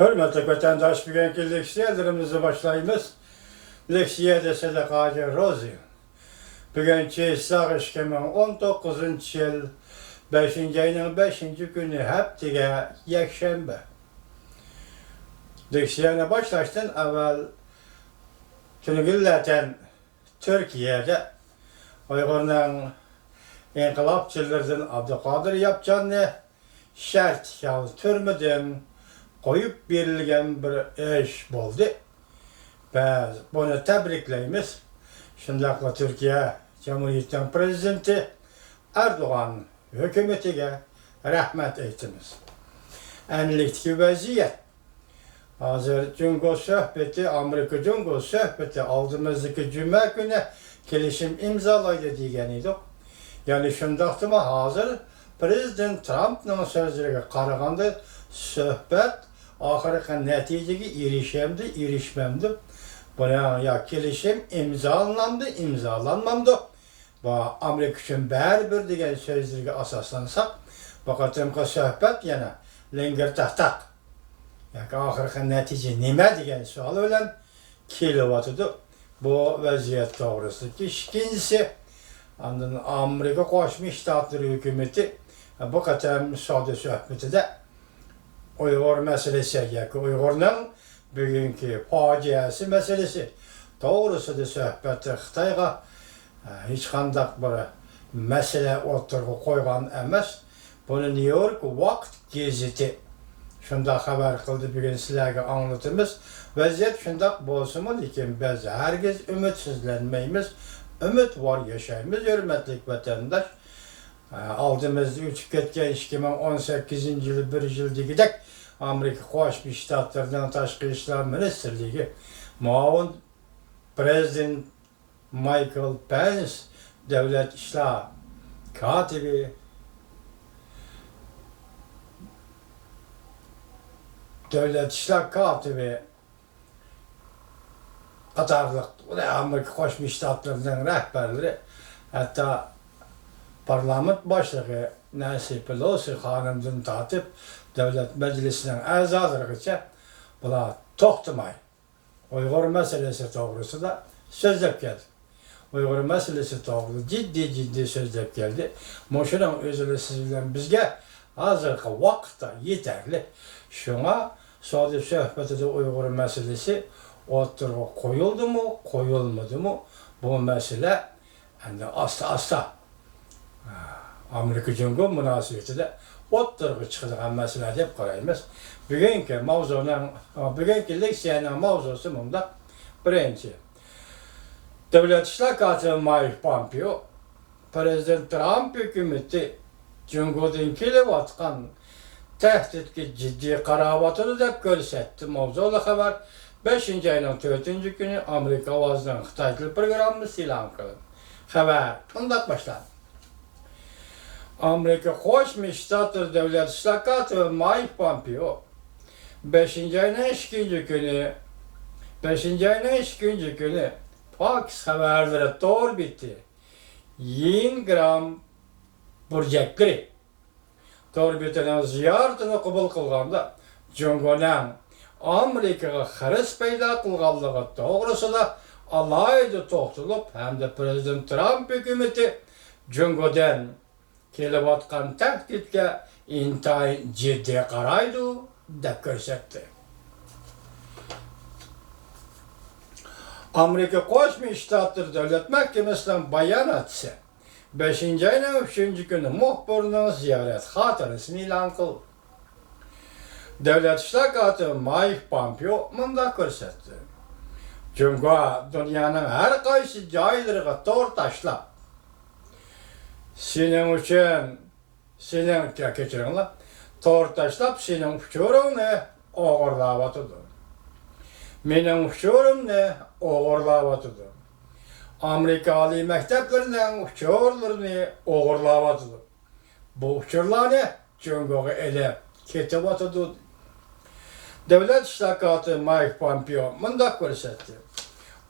Hürmetli vatandaş, bugünkü leksiyalarımızı başlayımız. Leksiya dese de Kadir Rozi. Bugünkü Sağışkımın 19. yıl 5. ayının 5. günü heptige yekşembe. Leksiyana başlaştın evvel tünügülleten Türkiye'de Uygur'un inkılapçılarından Abdülkadir Yapcan'ı şart yal türmeden koyup verilgen bir iş oldu. Biz bunu tebrikleyimiz. Şundakla Türkiye Cumhuriyeti'nin prezidenti Erdoğan hükümetiyle rahmet eytimiz. Enlikteki vaziyet. Hazır Cungo sohbeti, Amerika Cungo sohbeti aldığımızdaki cuma günü gelişim imzalaydı diyeniydik. Yani şundaktıma hazır Prezident Trump'ın sözlerine qaraganda söhbət axırı nəticəyə erişəmdi, erişməmdi. Buna ya kelişim imzalanmadı. Bu Amerika üçün bərabər degan sözlərə asaslansak, vaqatımqa söhbət yana lengir taxtaq. Yani axırı nəticə nimə degan sual bilan kelyapti. Bu vəziyyət doğrusu. İkincisi, Amerika Qoşma Ştatları hökuməti bu kadar müsaade sohbeti de Uygur meselesi, yani Uygur'un bugünkü faciası meselesi. Doğrusu da sohbeti Xitayga hiç kandak bir mesele oturup koygan emas. Bunu New York Vakt gezeti şunda haber kıldı, bugün sizlerge anlatımız. Vaziyet şundak bolsun, lekin biz herkes ümitsizlenmeyimiz. Ümit var yaşayımız, hürmetli vatandaş. Aldığımızda uçup ketken 2018 yılı bir yılda gidek Amerika Qoşma Ştatlarından Taşqı İşler Ministerliği muavin Prezident Michael Pence Devlet İşler Katibi Katarlık Amerika Qoşma Ştatlarından rehberleri, hatta Parlament başlığı Nancy Pelosi hanımdan tatip devlet meclisinin azalarıca bula toxtumay. Uygur meselesi doğrusu da sözlep geldi. Uygur meselesi doğru ciddi sözlep geldi. Moşunun özürlü sizden bizge hazırki vakta yeterli. Şuna sadece sohbeti de Uygur meselesi oturup koyuldu mu, koyulmadı mı bu mesele yani asta Amerika Cumhuriyeti münasebeti de oturup çıkacak mesele deyip qarayımız. Bugünkü leksiyanın mavzusu bunda birinci. Devlet İşler Katibi Mike Pompeo, Prezident Trump hükümeti Cumhuriyet'in kelyapatkan tehditki ciddi qarabatını da görsetti. Mavzulu haber 5. ayının 4. günü Amerika avazının Xitay dil programı ilan kılındı. Haber bundan başlandı. Amerika Qoşma Ştatları Devlet İşler Katibi Mike Pompeo 5. ayının 2. günü Fox haberlere doğru bitti. 100 gram burcakları doğru bitenen ziyaretini kabul kılganda Cumhuriyet'in Amerika'ya xaris payda kılganlığı doğrusu da alaydı toxtulup hem de Prezident Trump hükümeti Cumhuriyet'in kelyapatkan tehditke intayın ciddi qaraydı dep görsetti. Amerika Qoşma Ştatları Devlet Mahkemesi'nden bayan etsi 5. ayının 3. günü muhbirinin ziyaret hatırasını ilan kıldı. Devlet İşler Katibi Mike Pompeo mında görsetti. Cumhuriyet dünyanın her kaysi caylarına doğru taşlap senin keçirinla tortaşlap senin uçurumni oğurlavatıdır. Menin uçurumni oğurlavatıdır. Amerikalı mekteplerinin uçurlarını oğurlavatıdır. Bu uçurlarını Cumhuriyet'e ele ketivatıdır. Devlet İşler Katibi Mike Pompeo mında görsetti.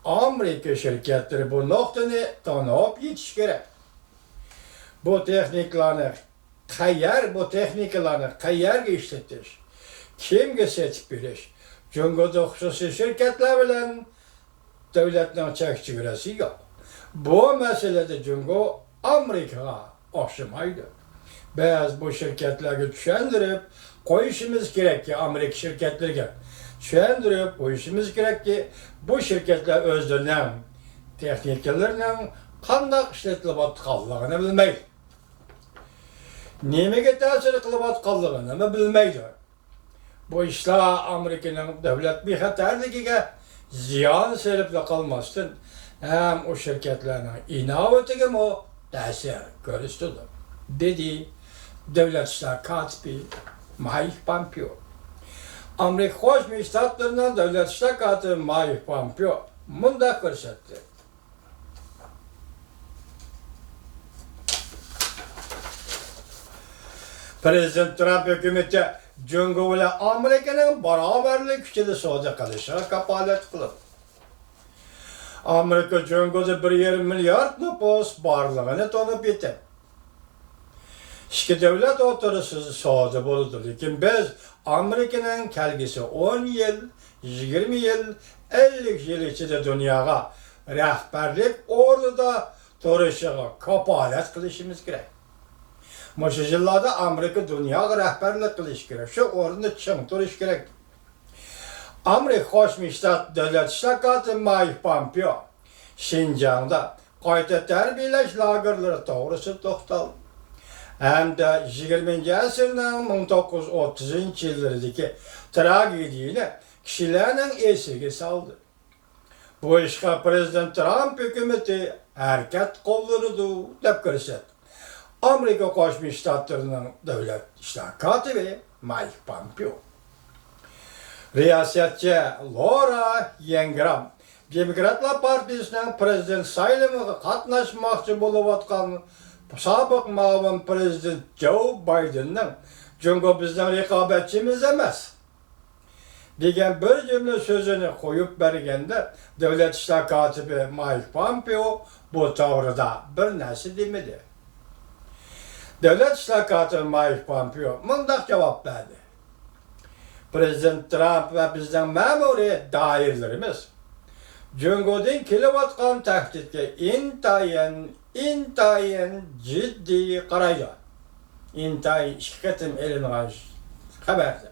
Amerika şirketleri bu noktanı tanıyıp yetiş gerek. Bu texnikalarni qayerga ishlatish kimge setip beriş? Cungo'da hususi şirketler bilen devletinin çekçigiresi yok. Bu meselede Cungo Amerika'ya oxşamaydı. Biz bu şirketleri düşündürüp koyuşumuz gerek ki Amerika şirketlerine düşündürüp koyuşumuz gerek ki bu şirketler özlerinin texnikalarının qandaq işletilib atqanligini bilmeydi. Nimaga ta'sir qilib atqanligini bilmeydi. Bu işler Amerika'nın devlet bexatarligiga ziyon selib qolmasdan hem o şirketlerinin inovatiga o ta'sir ko'rsatdi, dedi Devlet İşler Katibi Mike Pompeo. Amerika Qo'shma Shtatlarining Devlet İşler Katibi Mike Pompeo mundaq ko'rsatdi. Prezident Trump hükümeti Cungo ile Amerika'nın beraberlik güçlü savdo qilishga kapolat qildi. Amerika Cungo'da 1,5 milyard nüfus borligini tanib yetdi. İki devlet o'tirishisiz savdo bo'ldi, lekin biz Amerika'nın kelgisi 10 yil, 20 yil, 50 yil ichida dunyoga rahbarlik o'rnida turishiga kapolat qilishimiz kerak. Şu yıllarda Amerika dünyaya rehberlik qilish kerak. Şu o'rinda ching turish kerak. Amerika Qo'shma Shtat Davlat ishlar katibi Mike Pompeo Xinjiangda qayta tarbiyalash lagerlari to'g'risida to'xtaldi. Hamda 20. asrning 1930-yillardagi tragediyani kishilarning esiga soldi. Bu ishga Prezident Trump hukumati harakat qo'llanadi deb ko'rsatdi. Amerika Qo'shma Shtatlarining Davlat ishlar katibi Mike Pompeo. Riyosatchi Laura Ingram Demokratlar Partiyasining prezident sayloviga qatnashmoqchi bo'layotgan sobiq ma'mur prezident Joe Bidenning Cungo bizning raqobatchimiz emas degan bir jumla so'zini qo'yib berganda Davlat ishlar katibi Mike Pompeo bu to'g'rida bir narsa demadi. Devlet İşler Katibi Mike Pompeo mundaq cevap verdi. Prezident Trump ve bizden memuriyet dairlerimiz Cungo'dan kelivatqan tahdidga intayin ciddi qaraydi. İntayin ikki qatim e'lon xabarda.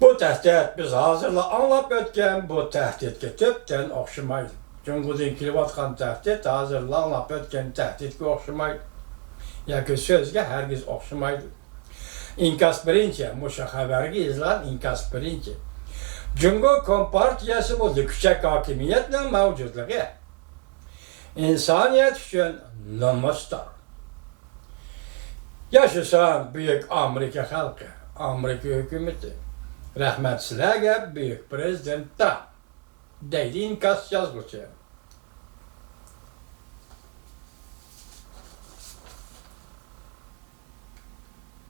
Bu tahdid biz hozirla anlab o'tgan bu tahdidga tubdan o'xshamaydi. Cungo'dan kelivatqan tahdid hozirla anlab o'tgan tahdidga o'xshamaydi. Yoki so'zga hargiz o'xshamaydi. Inkas birinchi, musha xabarga yozilgan inkas birinchi. Cungo Kompartiyasi bo'ldi kuchak hokimiyatning mavjudligi insoniyat uchun nomusdir. Yaşasan büyük Amerika xalqi, Amerika hukumati. Rahmat sizlarga, büyük prezident Trump, deydi inkas yozuvchi.